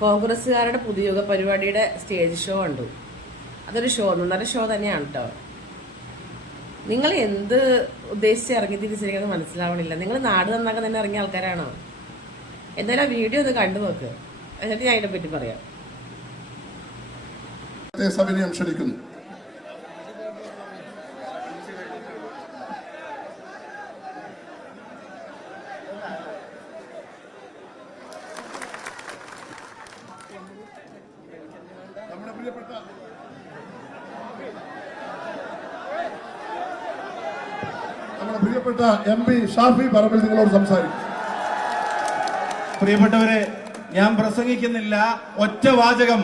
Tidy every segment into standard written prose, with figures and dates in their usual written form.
കോൺഗ്രസ്സുകാരുടെ പുതുയുഗ പരിപാടിയുടെ stage show കണ്ടു. അതൊരു ഷോ, ഒന്നര ഷോ തന്നെയാണ് കേട്ടോ. നിങ്ങൾ എന്ത് ഉദ്ദേശിച്ച് ഇറങ്ങി തിരിച്ചിരിക്കുന്നത് മനസ്സിലാവണില്ല. നിങ്ങൾ നാട് നന്നാക്കാൻ തന്നെ ഇറങ്ങിയ ആൾക്കാരാണോ? എന്തായാലും ആ വീഡിയോ ഒന്ന് കണ്ടു നോക്ക്, എന്നിട്ട് ഞാൻ അതിനെ പറ്റി പറയാം. ക്ഷണിക്കുന്നു. നമ്മുടെ പ്രിയപ്പെട്ട MP ഷാഫി പറമ്പിൽ നിങ്ങളോട് സംസാരിക്കും. പ്രിയപ്പെട്ടവരെ, ഞാൻ പ്രസംഗിക്കുന്നില്ല. ഒറ്റ വാചകം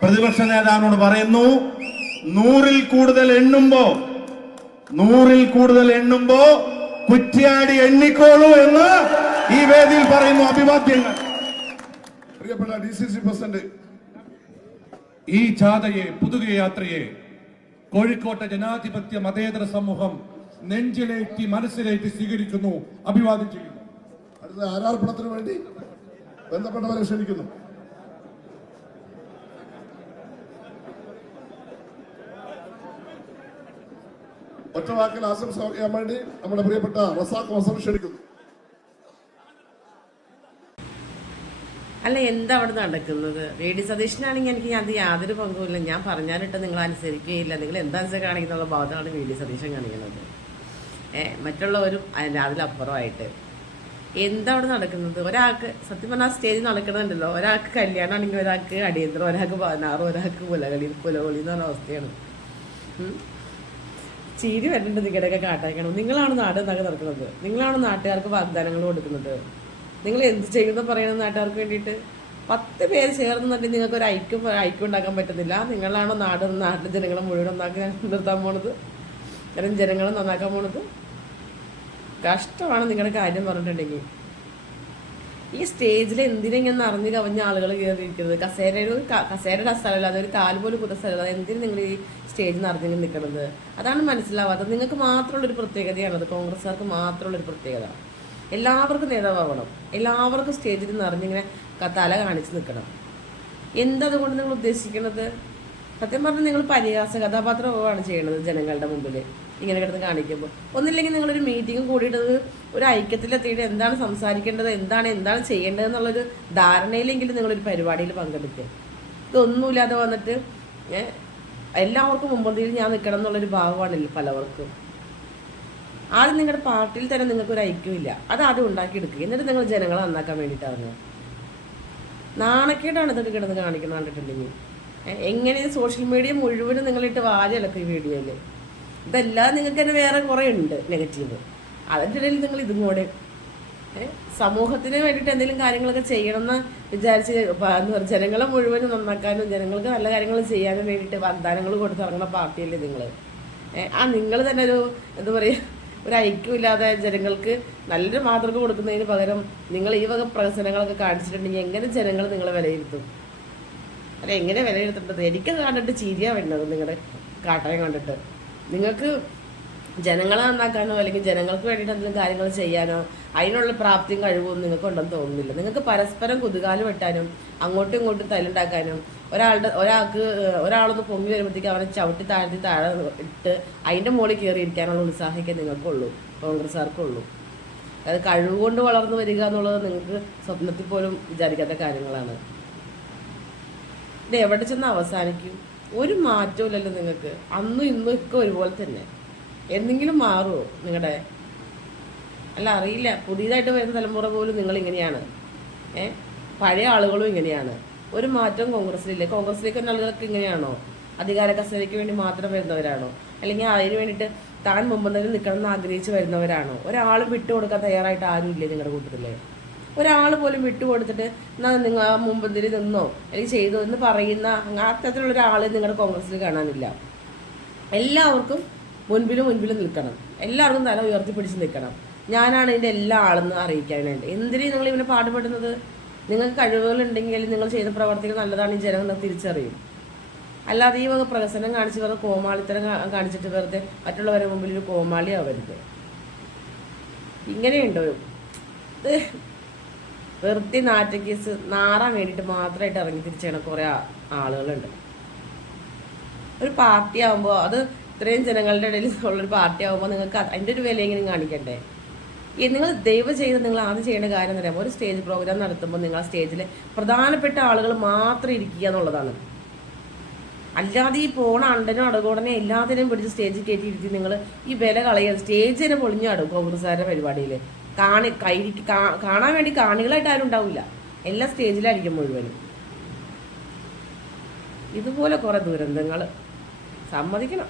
പ്രതിപക്ഷ നേതാവിനോട് പറയുന്നു. 100-ൽ കൂടുതൽ എണ്ണുമ്പോ കുറ്റ്യാടി എണ്ണിക്കോളൂ എന്ന് ഈ വേദിയിൽ പറയുന്നു. അഭിവാദ്യങ്ങൾ. പ്രിയപ്പെട്ട DCC പ്രസിഡന്റ്, ഈ ജാഥയെ, പുതുകയാത്രയെ കോഴിക്കോട്ടെ ജനാധിപത്യ മതേതര സമൂഹം നെഞ്ചിലേറ്റി മനസ്സിലേറ്റി സ്വീകരിക്കുന്നു, അഭിവാദ്യം ചെയ്യുന്നു. അടുത്ത ആരാർപ്പണത്തിന് വേണ്ടി ബന്ധപ്പെട്ടവരെ ക്ഷണിക്കുന്നു. ഒറ്റവാക്കിൽ ആശംസ പറയാൻ വേണ്ടി നമ്മുടെ പ്രിയപ്പെട്ട റസാഖ് ഹസൻ ക്ഷണിക്കുന്നു. അല്ല, എന്താ അവിടെ നടക്കുന്നത്? VD സതീശനാണെങ്കിൽ എനിക്ക് അത് യാതൊരു പങ്കുമില്ല. ഞാൻ പറഞ്ഞാലിട്ട് നിങ്ങൾ അനുസരിക്കുകയില്ല. നിങ്ങൾ എന്താ കാണിക്കുന്നുള്ള ഭാഗത്താണ് VD സതീശൻ കാണിക്കുന്നത്. മറ്റുള്ളവരും അതിലപ്പുറമായിട്ട് എന്താ അവിടെ നടക്കുന്നത്? ഒരാൾക്ക് സത്യം പറഞ്ഞാൽ സ്റ്റേജിൽ നടക്കണമെന്നുണ്ടല്ലോ. ഒരാൾക്ക് കല്യാണമാണെങ്കിൽ ഒരാൾക്ക് അടിയന്തരം, ഒരാൾക്ക് 16, ഒരാൾക്ക് പുലകളി എന്ന് പറഞ്ഞ അവസ്ഥയാണ്. ചിരി വരേണ്ടത് നിങ്ങളുടെയൊക്കെ കാട്ടാക്കണം. നിങ്ങളാണ് നാട് എന്നൊക്കെ നടക്കുന്നത്. നിങ്ങളാണ് നാട്ടുകാർക്ക് വാഗ്ദാനങ്ങൾ കൊടുക്കുന്നത്. നിങ്ങൾ എന്ത് ചെയ്യുമെന്ന് പറയുന്നത് നാട്ടുകാർക്ക് വേണ്ടിയിട്ട്? 10 പേര് ചേർന്നുണ്ടെങ്കിൽ നിങ്ങൾക്ക് ഒരു ഐക്യം ഉണ്ടാക്കാൻ പറ്റുന്നില്ല. നിങ്ങളാണോ നാട്ടിലെ ജനങ്ങളെ മുഴുവൻ നന്നാക്കി നിർത്താൻ പോണത്? കാരണം ജനങ്ങളെ നന്നാക്കാൻ പോണത് കഷ്ടമാണ്. നിങ്ങളുടെ കാര്യം പറഞ്ഞിട്ടുണ്ടെങ്കിൽ ഈ സ്റ്റേജിൽ എന്തിനെങ്ങനെ അറിഞ്ഞു കവഞ്ഞ ആളുകൾ കയറിയിരിക്കുന്നത്? കസേരയുടെ സ്ഥലമല്ല, അതൊരു കാല് പോലും പുതിയ സ്ഥലമല്ല. എന്തിനും നിങ്ങൾ ഈ സ്റ്റേജിൽ നിറഞ്ഞെങ്കിൽ നിൽക്കുന്നത്? അതാണ് മനസ്സിലാവാത്തത്. നിങ്ങൾക്ക് മാത്രമുള്ളൊരു പ്രത്യേകതയാണത്. കോൺഗ്രസ്സുകാർക്ക് മാത്രമുള്ളൊരു പ്രത്യേകത. എല്ലാവർക്കും നേതാവാകണം, എല്ലാവർക്കും സ്റ്റേജിൽ നിറഞ്ഞിങ്ങനെ തല കാണിച്ച് നിൽക്കണം. എന്തതുകൊണ്ട് നിങ്ങൾ ഉദ്ദേശിക്കുന്നത്? സത്യം പറഞ്ഞാൽ നിങ്ങൾ പരിഹാസ കഥാപാത്രമാണ് ചെയ്യണത് ജനങ്ങളുടെ മുമ്പിൽ ഇങ്ങനെ കിടന്ന് കാണിക്കുമ്പോൾ. ഒന്നില്ലെങ്കിൽ നിങ്ങളൊരു മീറ്റിംഗ് കൂടിയിട്ട് ഒരു ഐക്യത്തിലെത്തിയിട്ട് എന്താണ് സംസാരിക്കേണ്ടത്, എന്താണ് ചെയ്യേണ്ടത് എന്നുള്ളൊരു ധാരണയിലെങ്കിലും നിങ്ങളൊരു പരിപാടിയിൽ പങ്കെടുക്കുക. ഇതൊന്നുമില്ലാതെ വന്നിട്ട് എല്ലാവർക്കും മുമ്പന്തിയിൽ ഞാൻ നിൽക്കണം എന്നുള്ളൊരു ഭാവമാണല്ലോ പലവർക്കും. ആദ്യം നിങ്ങളുടെ പാർട്ടിയിൽ തന്നെ നിങ്ങൾക്കൊരു ഐക്യമില്ല, അത് ആദ്യം ഉണ്ടാക്കിയെടുക്കുക. എന്നിട്ട് നിങ്ങൾ ജനങ്ങളെ നന്നാക്കാൻ വേണ്ടിയിട്ടാണ്. നാണക്കേടാണ് ഇതൊക്കെ കിടന്ന് കാണിക്കണം കണ്ടിട്ടുണ്ടെങ്കിൽ. എങ്ങനെ സോഷ്യൽ മീഡിയ മുഴുവനും നിങ്ങളിട്ട് വാരിയലൊക്കെ ഈ വീഡിയോയിൽ. ഇതെല്ലാം നിങ്ങൾക്ക് തന്നെ വേറെ കുറേ ഉണ്ട് നെഗറ്റീവ്. അതിൻ്റെ ഇടയിൽ നിങ്ങൾ ഇതും കൂടെ സമൂഹത്തിന് വേണ്ടിയിട്ട് എന്തെങ്കിലും കാര്യങ്ങളൊക്കെ ചെയ്യണമെന്ന് വിചാരിച്ച് ജനങ്ങളെ മുഴുവനും നന്നാക്കാനും ജനങ്ങൾക്ക് നല്ല കാര്യങ്ങൾ ചെയ്യാനും വേണ്ടിയിട്ട് വാഗ്ദാനങ്ങൾ കൊടുത്തിറങ്ങുന്ന പാർട്ടിയല്ലേ നിങ്ങൾ. നിങ്ങൾ തന്നെ എന്താ പറയുക, ഒരു ഐക്യമില്ലാതെ ജനങ്ങൾക്ക് നല്ലൊരു മാതൃക കൊടുക്കുന്നതിന് പകരം നിങ്ങൾ ഈ വക പ്രവർത്തനങ്ങളൊക്കെ കാണിച്ചിട്ടുണ്ടെങ്കിൽ എങ്ങനെ ജനങ്ങൾ നിങ്ങളെ വിലയിരുത്തും? അല്ല, എങ്ങനെ വിലയിരുത്തേണ്ടത്? എനിക്കത് കണ്ടിട്ട് ചിരിയാ വേണ്ടത് നിങ്ങളുടെ കാട്ടായം കണ്ടിട്ട്. നിങ്ങൾക്ക് ജനങ്ങളെ നന്നാക്കാനോ അല്ലെങ്കിൽ ജനങ്ങൾക്ക് വേണ്ടിയിട്ട് എന്തെങ്കിലും കാര്യങ്ങൾ ചെയ്യാനോ അതിനുള്ള പ്രാപ്തിയും കഴിവും നിങ്ങൾക്ക് ഉണ്ടെന്ന് തോന്നുന്നില്ല. നിങ്ങൾക്ക് പരസ്പരം കുതുകാല് വെട്ടാനും അങ്ങോട്ടും ഇങ്ങോട്ടും തല്ലുണ്ടാക്കാനും ഒരാളൊന്ന് പൊങ്ങി വരുമ്പോഴത്തേക്ക് അവനെ ചവിട്ടി താഴെ ഇട്ട് അതിൻ്റെ മുകളിൽ കയറിയിരിക്കാനുള്ള ഉത്സാഹമൊക്കെ നിങ്ങൾക്കുള്ളൂ, കോൺഗ്രസ്സുകാർക്കുള്ളൂ. അത് കഴിവുകൊണ്ട് വളർന്നു വരിക എന്നുള്ളത് നിങ്ങൾക്ക് സ്വപ്നത്തിൽ പോലും വിചാരിക്കാത്ത കാര്യങ്ങളാണ്. ഇത് എവിടെ ചെന്ന് അവസാനിക്കും? ഒരു മാറ്റവും ഇല്ലല്ലോ നിങ്ങൾക്ക്. അന്നും ഇന്നും ഒക്കെ ഒരുപോലെ തന്നെ. എന്തെങ്കിലും മാറുമോ നിങ്ങളുടെ? അല്ല, അറിയില്ല. പുതിയതായിട്ട് വരുന്ന തലമുറ പോലും നിങ്ങളിങ്ങനെയാണ്. പഴയ ആളുകളും ഇങ്ങനെയാണ്. ഒരു മാറ്റവും കോൺഗ്രസ്സിലില്ലേ? കോൺഗ്രസ്സിലേക്ക് വരുന്ന ആളുകൾക്ക് ഇങ്ങനെയാണോ? അധികാര കസേരയ്ക്ക് വേണ്ടി മാത്രം വരുന്നവരാണോ? അല്ലെങ്കിൽ അതിന് വേണ്ടിയിട്ട് താൻ മുമ്പന്തെങ്കിലും നിൽക്കണം എന്ന് ആഗ്രഹിച്ച് വരുന്നവരാണോ? ഒരാളും വിട്ടുകൊടുക്കാൻ തയ്യാറായിട്ട് ആരും ഇല്ലേ നിങ്ങളുടെ കൂട്ടത്തില്? ഒരാൾ പോലും വിട്ടുകൊടുത്തിട്ട് എന്നാൽ നിങ്ങൾ ആ മുമ്പന്തിൽ നിന്നോ അല്ലെങ്കിൽ ചെയ്തോ എന്ന് പറയുന്ന അത്തരത്തിലുള്ള ഒരാൾ നിങ്ങളുടെ കോൺഗ്രസ്സിൽ കാണാനില്ല. എല്ലാവർക്കും മുൻപിലും നിൽക്കണം. എല്ലാവർക്കും തല ഉയർത്തിപ്പിടിച്ച് നിൽക്കണം. ഞാനാണ് ഇതിൻ്റെ എല്ലാ ആളെന്ന് അറിയിക്കാൻ വേണ്ടി. എന്തിനും നിങ്ങൾ ഇവനെ പാടുപെടുന്നത്? നിങ്ങൾക്ക് കഴിവുകളുണ്ടെങ്കിൽ നിങ്ങൾ ചെയ്ത പ്രവർത്തികൾ നല്ലതാണ്, ഈ ജനങ്ങൾ തിരിച്ചറിയും. അല്ലാതെ ഈ വക പ്രകസനം കാണിച്ച് വെറുതെ കോമാളിത്തരം കാണിച്ചിട്ട് വെറുതെ മറ്റുള്ളവരുടെ മുമ്പിൽ ഒരു കോമാളിയാവരുത്. ഇങ്ങനെയുണ്ടോ? വെറുതെ നാറ്റക്കേസ് നാറാൻ വേണ്ടിയിട്ട് മാത്രമായിട്ട് ഇറങ്ങി തിരിച്ചാണ് കുറേ ആളുകളുണ്ട്. ഒരു പാർട്ടി ആകുമ്പോൾ അത് ഇത്രയും ജനങ്ങളുടെ ഇടയിൽ ഉള്ളൊരു പാർട്ടി ആകുമ്പോൾ നിങ്ങൾക്ക് അതിൻ്റെ ഒരു വിലയെങ്കിലും കാണിക്കണ്ടേ? നിങ്ങൾ ദയവ് ചെയ്ത് നിങ്ങൾ ആദ്യം ചെയ്യേണ്ട കാര്യം എന്ന് പറയുമ്പോൾ ഒരു സ്റ്റേജ് പ്രോഗ്രാം നടത്തുമ്പോൾ നിങ്ങൾ ആ സ്റ്റേജിൽ പ്രധാനപ്പെട്ട ആളുകൾ മാത്രം ഇരിക്കുക എന്നുള്ളതാണ്. അല്ലാതെ ഈ പോണ അണ്ടനും അടകോടനെ എല്ലാത്തിനെയും പിടിച്ച് സ്റ്റേജിൽ കയറ്റി ഇരുത്തി നിങ്ങൾ ഈ വില കളയുക. സ്റ്റേജ് തന്നെ പൊളിഞ്ഞാടും കോൺഗ്രസ്സുകാരുടെ പരിപാടിയിൽ. കാണാൻ വേണ്ടി കാണികളായിട്ട് ആരും ഉണ്ടാവില്ല, എല്ലാം സ്റ്റേജിലായിരിക്കും മുഴുവനും. ഇതുപോലെ കുറേ ദുരന്തങ്ങൾ സമ്മതിക്കണം.